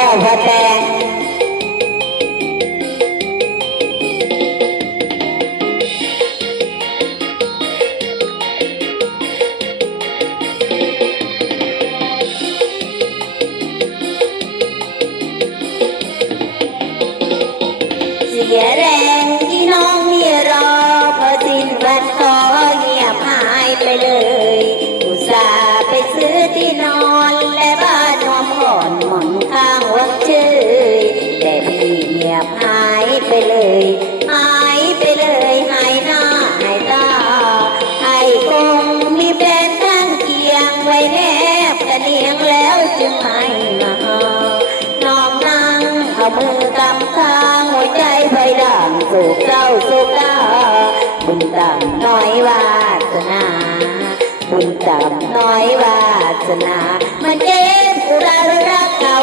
แล้ เลย หายไปเลยหายหน้าหายตาไอ้คงมีแฟนข้งเคียงไว้แนบกระเนียงแล้วจึงไม่มาหาน้องนั่งเอามือกำข้างหัวใจไฟด่างโศกเศร้าโศกดาบุญตามน้อยวาสนาบุญตามน้อยวาสนามันเจ็บอุรารักเก่า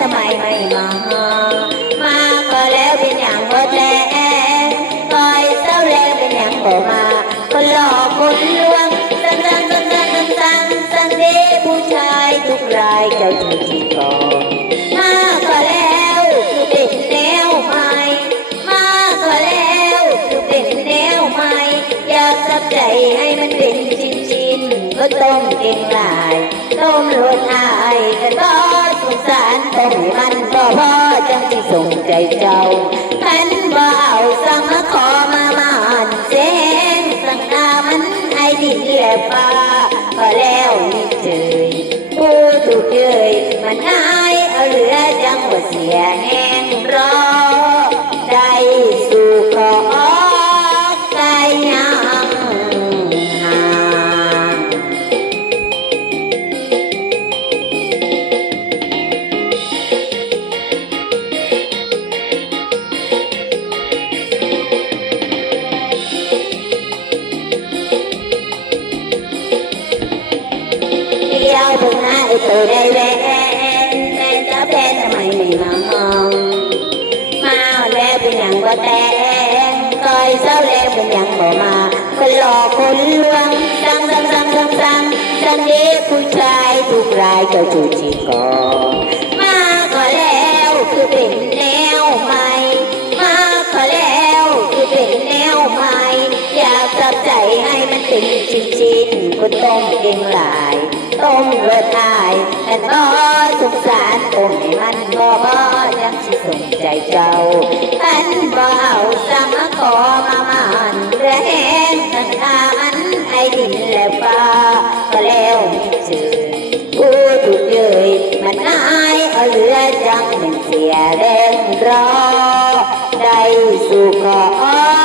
ทำไมไม่มามาก็แล้วเป็นอย่างหมดแล้วคอยเศร้าแรงเป็นอย่างก็มาคนหลอกคนลวงสันสันสันสันสันสันสันเดผู้ชายทุกรายเจ้าชู้ที่ก่อมาก็แล้วคือเป็นแนวใหม่มาก็แล้วคือเป็นแนวใหม่อยากจับใจให้มันเป็นชิ้นๆก็ต้มเก่งหลายต้มลวดอายกันบ่ สารต้มให้มันบ่พอจังที่ส่งใจเจ้าขันบ่เอาสังมาขอมามาหันเสงสังนามันไอ้ดินและฟ้าก็แล้วนี่เจยผู้ถูกเยยมันนายเอาเหลือจังว่าเสียแห เดียวเพิ่งหาไอ้ตัวได้แวนแฟนจะแฟนทำไมไม่มองมาแล้วเป็นอย่างบ่าแต่คอยเศร้าแล้วเป็นอย่างบ่มาคนหลอกคนลวงสั่งสั่งสั่งสั่งสั่งสั่งเด็กผู้ชายทุกรายเจ้าชู้จีก่อมาก็แล้วคือเป็นแนวใหม่ มาก็แล้วคือเป็นแนวใหม่ อยากจับใจให้มันเป็นชิ้นชิ้นๆก็ต้มเก่งหลาย ต้มเลือดอายแต่บ่สงสารต้มให้มันบ่บ่ยังสิสนใจเจ้าอันบ่เอาสามาขอมามันแรงตั้งตามันไอ้ดินและฟ้าก็แล้วไม่เจอผู้ถูกเย้ยมันอายเอาเหลือจังมันเสียแรงรอได้สู่ขอ